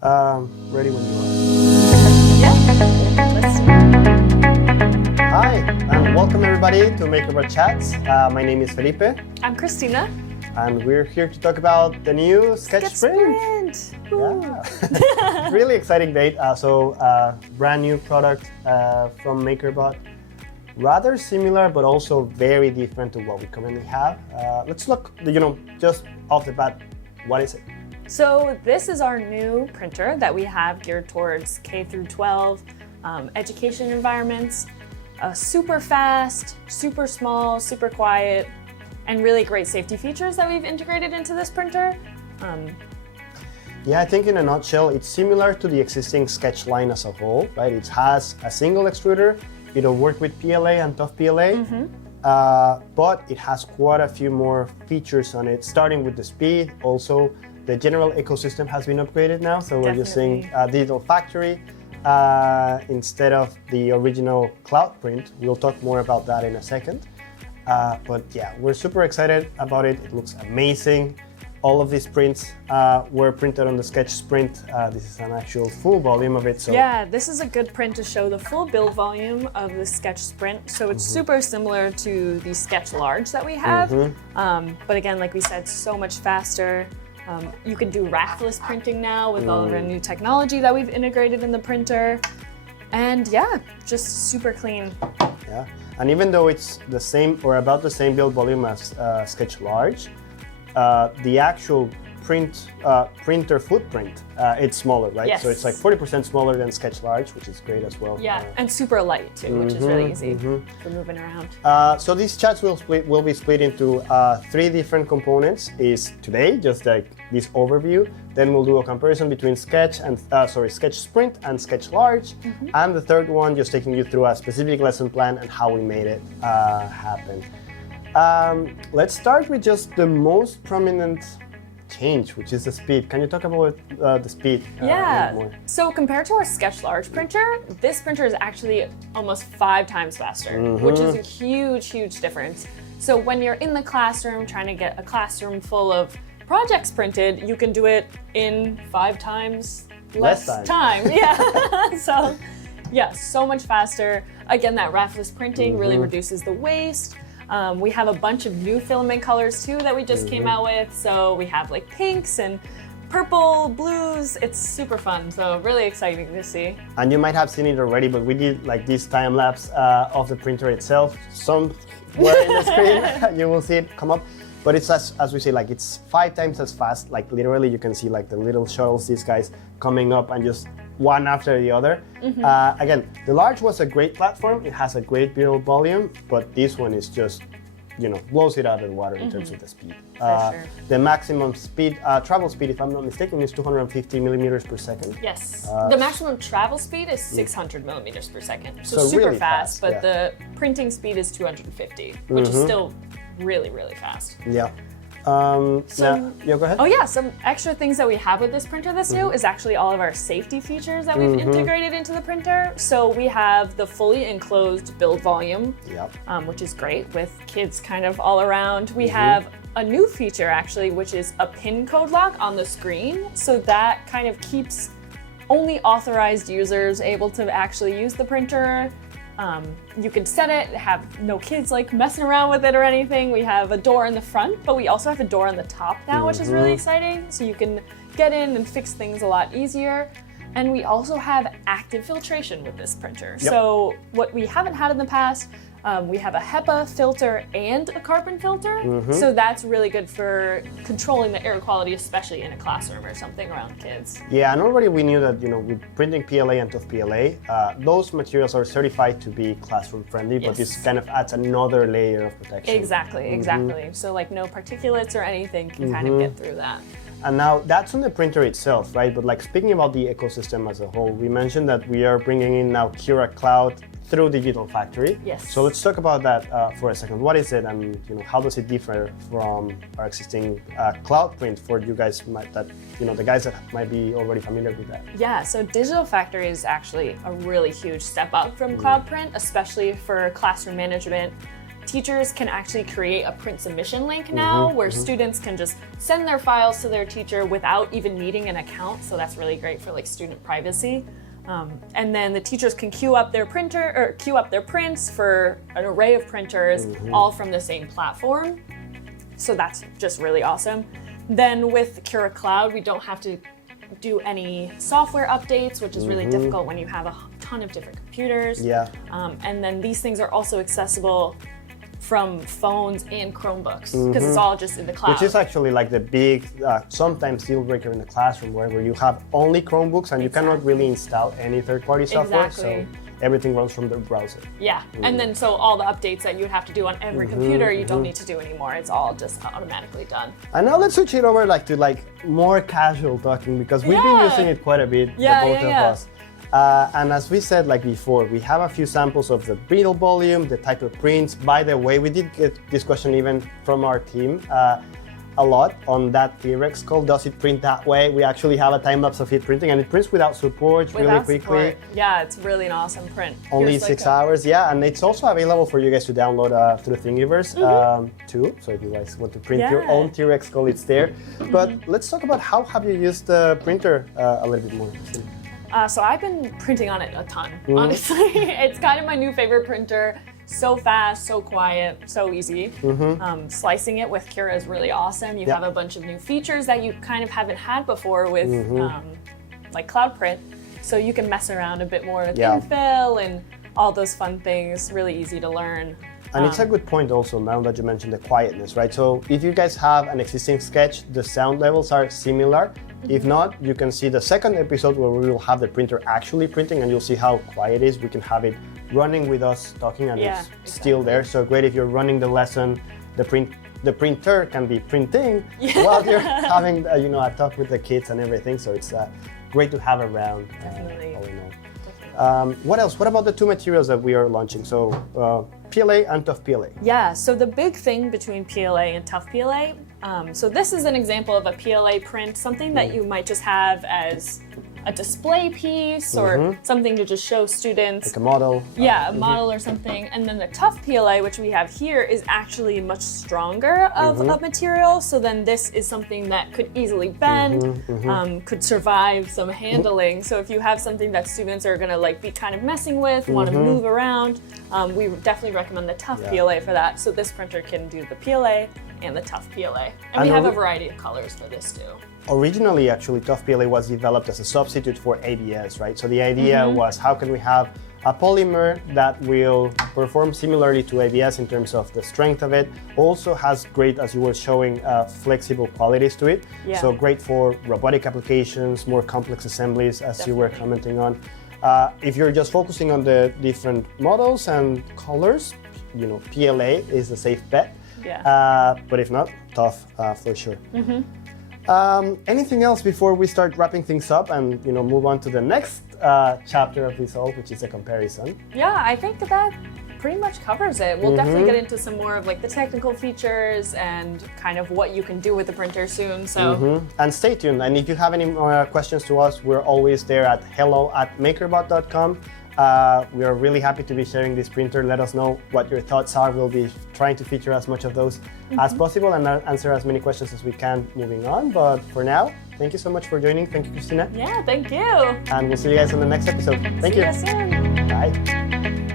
Ready when you are. Yeah, let's do it. Hi, and welcome everybody to MakerBot Chats. My name is Felipe, I'm Christina. and we're here to talk about the new Sketch Sprint. Yeah. Really exciting date. Brand new product from MakerBot. Rather similar, but also very different to what we currently have. Let's look, just off the bat, what is it? So this is our new printer that we have geared towards K through 12 education environments. Super fast, super small, super quiet, and really great safety features that we've integrated into this printer. Yeah, I think in a nutshell, it's similar to the existing Sketch line as a whole, right? It has a single extruder. It'll work with PLA and tough PLA, but it has quite a few more features on it, starting with the speed. Also, the general ecosystem has been upgraded now, so we're using Digital Factory instead of the original cloud print. We'll talk more about that in a second. But yeah, we're super excited about it. It looks amazing. All of these prints were printed on the Sketch Sprint. This is an actual full volume of it. So yeah, this is a good print to show the full build volume of the Sketch Sprint. So it's super similar to the Sketch Large that we have. But again, like we said, so much faster. You can do raftless printing now with all of the new technology that we've integrated in the printer. And yeah, just super clean. Yeah, and even though it's the same or about the same build volume as Sketch Large, the actual printer footprint, it's smaller, right? Yes. So it's like 40% smaller than Sketch Large, which is great as well. Yeah, and super light too, which is really easy for moving around. So these chats will be split into 3 different components. Is today just like this overview. Then we'll do a comparison between Sketch Sprint and Sketch Large, and the third one just taking you through a specific lesson plan and how we made it happen. Let's start with just the most prominent change, which is the speed. Can you talk about the speed a little more? So compared to our Sketch Large printer, this printer is actually almost 5 times faster, which is a huge, huge difference. So when you're in the classroom trying to get a classroom full of projects printed, you can do it in 5 times less time. Yeah. So much faster. Again, that raftless printing really reduces the waste. We have a bunch of new filament colors too that we just came out with. So we have like pinks and purple, blues. It's super fun. So really exciting to see. And you might have seen it already, but we did like this time lapse of the printer itself. Somewhere in the screen, you will see it come up. But it's as we say, like it's 5 times as fast. Like literally, you can see like the little shuttles, these guys coming up and just one after the other. Again, the Large was a great platform. It has a great build volume, but this one is just, blows it out of the water in terms of the speed. For sure. The maximum speed, travel speed, if I'm not mistaken, is 250 millimeters per second. Yes. The maximum travel speed is 600 millimeters per second. So super really fast, but yeah. the printing speed is 250, which is still really, really fast. Yeah. Go ahead. Oh yeah, some extra things that we have with this printer that's new is actually all of our safety features that we've integrated into the printer. So we have the fully enclosed build volume, which is great with kids kind of all around. We have a new feature actually, which is a pin code lock on the screen. So that kind of keeps only authorized users able to actually use the printer. You can set it, have no kids like messing around with it or anything. We have a door in the front, but we also have a door on the top now, which is really exciting. So you can get in and fix things a lot easier. And we also have active filtration with this printer. So what we haven't had in the past, we have a HEPA filter and a carbon filter. So that's really good for controlling the air quality, especially in a classroom or something around kids. Yeah, and already we knew that, with printing PLA and tough PLA, those materials are certified to be classroom friendly, but this kind of adds another layer of protection. Exactly. So like no particulates or anything can kind of get through that. And now that's on the printer itself, right? But like speaking about the ecosystem as a whole, we mentioned that we are bringing in now Cura Cloud through Digital Factory. Yes. So let's talk about that for a second. What is it, and how does it differ from our existing cloud print for you guys the guys that might be already familiar with that? Yeah. So Digital Factory is actually a really huge step up from cloud print, especially for classroom management. teachers can actually create a print submission link now where students can just send their files to their teacher without even needing an account. So that's really great for like student privacy. And then the teachers can queue up their prints for an array of printers, all from the same platform. So that's just really awesome. Then with Cura Cloud, we don't have to do any software updates, which is really difficult when you have a ton of different computers. Yeah. And then these things are also accessible from phones and Chromebooks because it's all just in the cloud. Which is actually like the big, sometimes deal breaker in the classroom where you have only Chromebooks and you cannot really install any third-party software. So everything runs from the browser. Yeah, and then so all the updates that you would have to do on every computer, you don't need to do anymore. It's all just automatically done. And now let's switch it over to more casual talking because we've been using it quite a bit, the both of us. And as we said before, we have a few samples of the build volume, the type of prints. By the way, we did get this question even from our team a lot on that T-Rex call. Does it print that way? We actually have a time lapse of it printing, and it prints without support really quickly. Yeah, it's really an awesome print. Only 6 hours, yeah, and it's also available for you guys to download through Thingiverse too. So if you guys want to print your own T-Rex call, it's there. But let's talk about how have you used the printer a little bit more. So I've been printing on it a ton, honestly. It's kind of my new favorite printer. So fast, so quiet, so easy. Slicing it with Cura is really awesome. You have a bunch of new features that you kind of haven't had before with like Cloud Print. So you can mess around a bit more with infill and all those fun things, really easy to learn. And it's a good point also now that you mentioned the quietness, right? So if you guys have an existing sketch, the sound levels are similar. If not, you can see the second episode where we will have the printer actually printing and you'll see how quiet it is. We can have it running with us talking and it's still there. So great if you're running the lesson, the printer can be printing while you're having a talk with the kids and everything. So it's great to have around. Definitely. All in all. What else? What about the two materials that we are launching? So PLA and Tough PLA. Yeah, so the big thing between PLA and Tough PLA, so this is an example of a PLA print, something that you might just have as a display piece or something to just show students. Like a model. Yeah, a model or something. And then the Tough PLA, which we have here, is actually much stronger of material. So then this is something that could easily bend, could survive some handling. So if you have something that students are gonna be kind of messing with, want to move around, we definitely recommend the Tough PLA for that. So this printer can do the PLA and the Tough PLA. And we have a variety of colors for this too. Originally, actually, Tough PLA was developed as a substitute for ABS, right? So the idea was how can we have a polymer that will perform similarly to ABS in terms of the strength of it. Also has great, as you were showing, flexible qualities to it. Yeah. So great for robotic applications, more complex assemblies, as you were commenting on. If you're just focusing on the different models and colors, PLA is a safe bet. Yeah. But if not, Tough for sure. Anything else before we start wrapping things up and move on to the next chapter of this all, which is a comparison? Yeah, I think that pretty much covers it. We'll definitely get into some more of the technical features and kind of what you can do with the printer soon. So and stay tuned. And if you have any more questions to us, we're always there at hello@makerbot.com. We are really happy to be sharing this printer. Let us know what your thoughts are. We'll be trying to feature as much of those as possible and answer as many questions as we can moving on. But for now, thank you so much for joining. Thank you, Christina. Yeah, thank you. And we'll see you guys in the next episode. Thank you. See you soon. Bye.